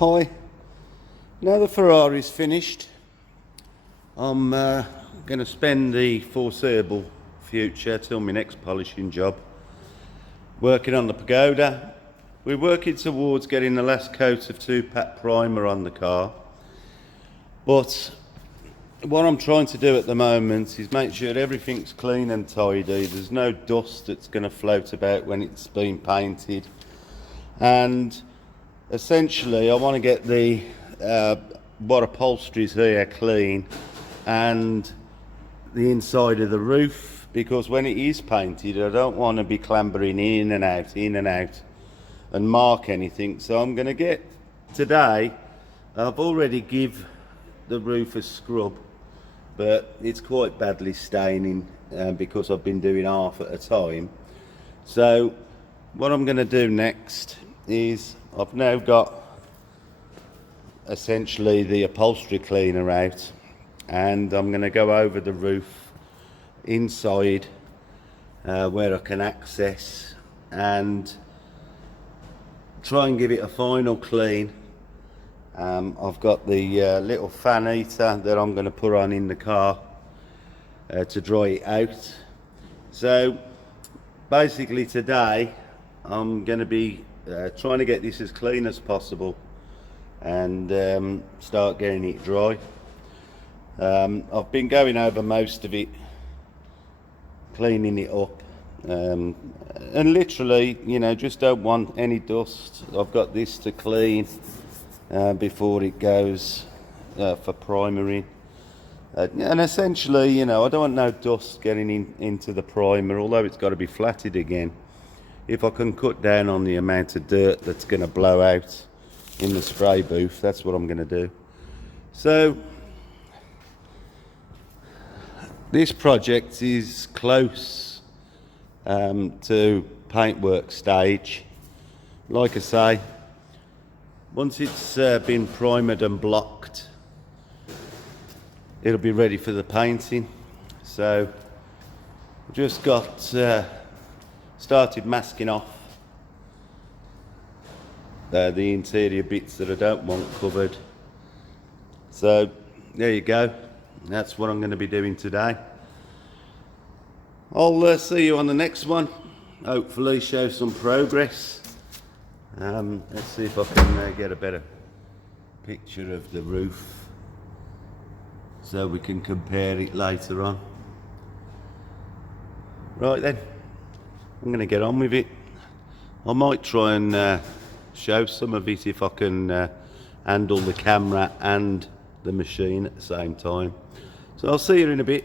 Hi, now the Ferrari's finished, I'm going to spend the foreseeable future till my next polishing job working on the Pagoda. We're working towards getting the last coat of 2-pack primer on the car, but what I'm trying to do at the moment is make sure everything's clean and tidy. There's no dust that's going to float about when it's been painted, and essentially I want to get the what upholstery's here clean and the inside of the roof, because when it is painted I don't want to be clambering in and out and mark anything. So I'm going to get today, I've already give the roof a scrub, but it's quite badly staining because I've been doing half at a time. So what I'm going to do next is I've now got essentially the upholstery cleaner out, and I'm going to go over the roof inside where I can access and try and give it a final clean. I've got the little fan heater that I'm going to put on in the car to dry it out. So basically today I'm going to be trying to get this as clean as possible and start getting it dry. I've been going over most of it, cleaning it up, and literally, you know, just don't want any dust. I've got this to clean before it goes for primering, and essentially, you know, I don't want no dust getting into the primer, although it's got to be flatted again. If I can cut down on the amount of dirt that's going to blow out in the spray booth, that's what I'm going to do. So this project is close to paintwork stage. Like I say, once it's been primered and blocked, it'll be ready for the painting. So just got started masking off the interior bits that I don't want covered. So there you go, that's what I'm going to be doing today. I'll see you on the next one, hopefully show some progress. Let's see if I can get a better picture of the roof so we can compare it later on. Right then, I'm going to get on with it. I might try and show some of it if I can handle the camera and the machine at the same time. So I'll see you in a bit.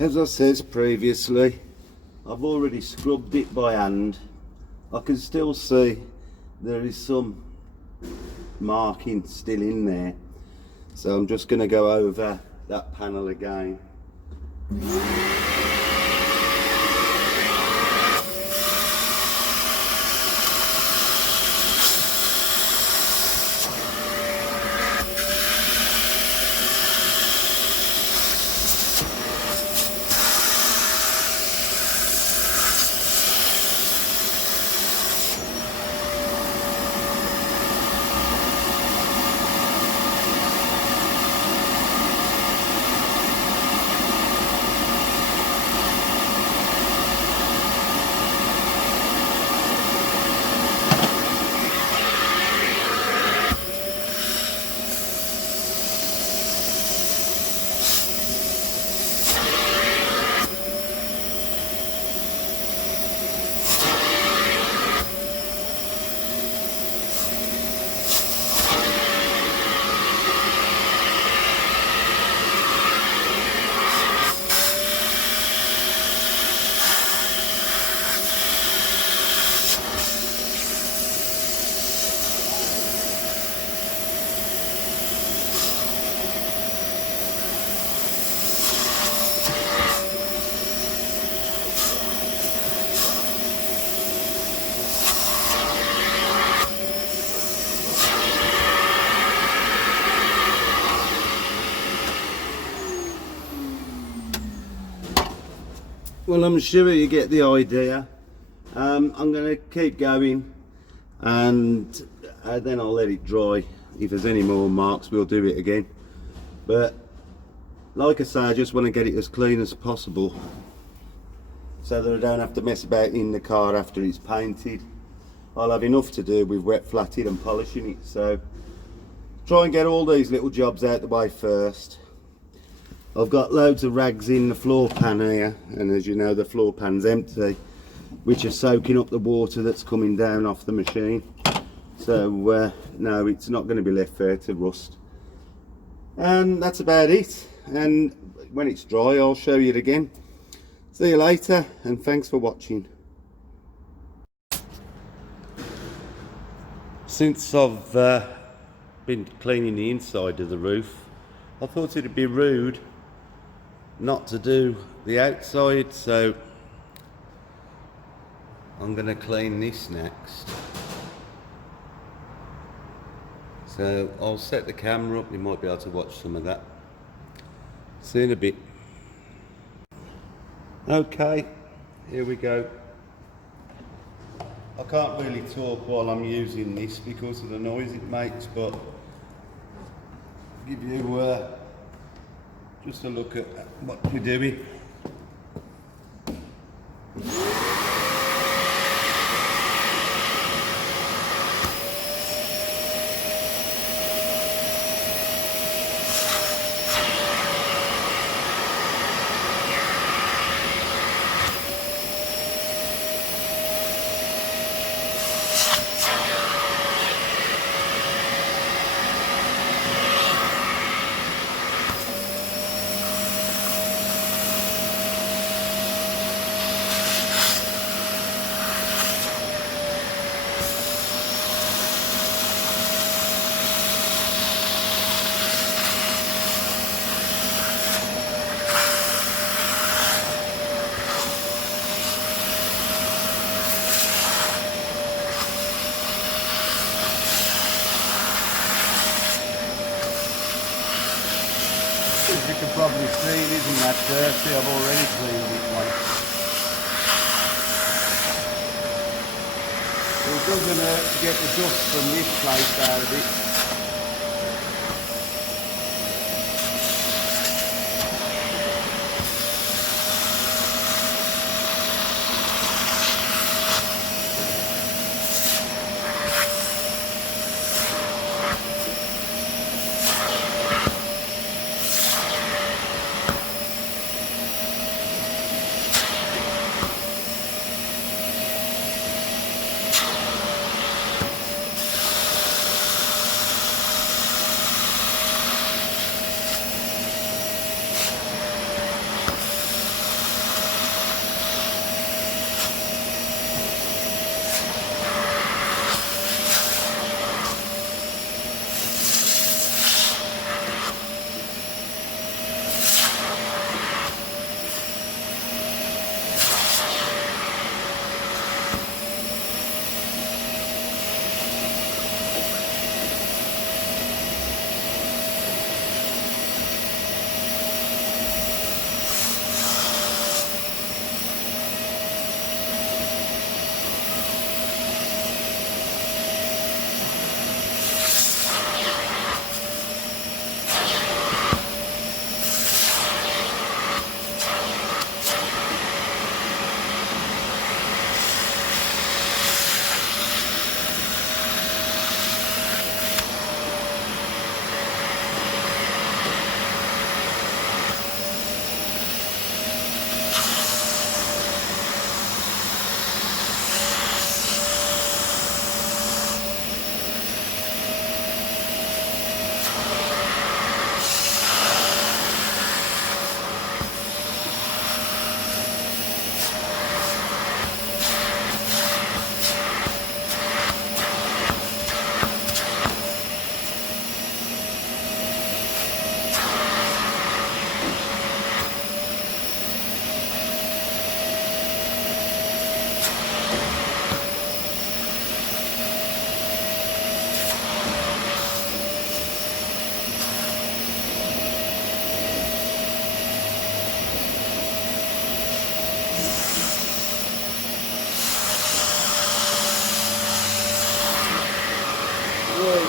As I said previously, I've already scrubbed it by hand. I can still see there is some marking still in there. So I'm just going to go over that panel again. Well, I'm sure you get the idea. I'm going to keep going, and then I'll let it dry. If there's any more marks, we'll do it again. But like I say, I just want to get it as clean as possible so that I don't have to mess about in the car after it's painted. I'll have enough to do with wet flatting and polishing it, so try and get all these little jobs out the way first. I've got loads of rags in the floor pan here, and as you know, the floor pan's empty, which are soaking up the water that's coming down off the machine. So no, it's not going to be left there to rust. And that's about it. And when it's dry, I'll show you it again. See you later, and thanks for watching. Since I've been cleaning the inside of the roof, I thought it'd be rude not to do the outside, so I'm going to clean this next. So I'll set the camera up, you might be able to watch some of that. See you in a bit. Okay, here we go. I can't really talk while I'm using this because of the noise it makes, but give you just a look at what we're doing. As you can probably see, it isn't that dirty. I've already cleaned it once. So it doesn't hurt to get the dust from this place out of it.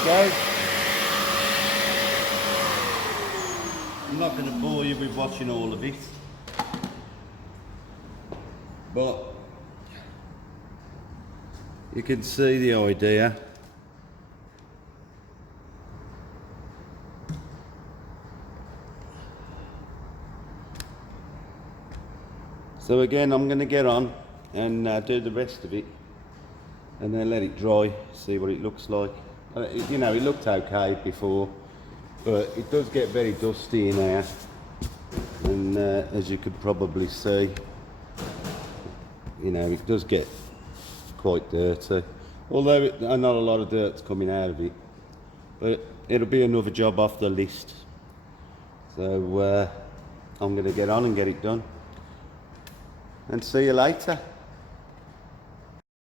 we go. I'm not going to bore you with watching all of it, but you can see the idea. So again, I'm going to get on and do the rest of it and then let it dry, see what it looks like. You know, it looked okay before, but it does get very dusty in here, and as you could probably see, you know, it does get quite dirty, although not a lot of dirt's coming out of it, but it'll be another job off the list. So I'm going to get on and get it done and see you later.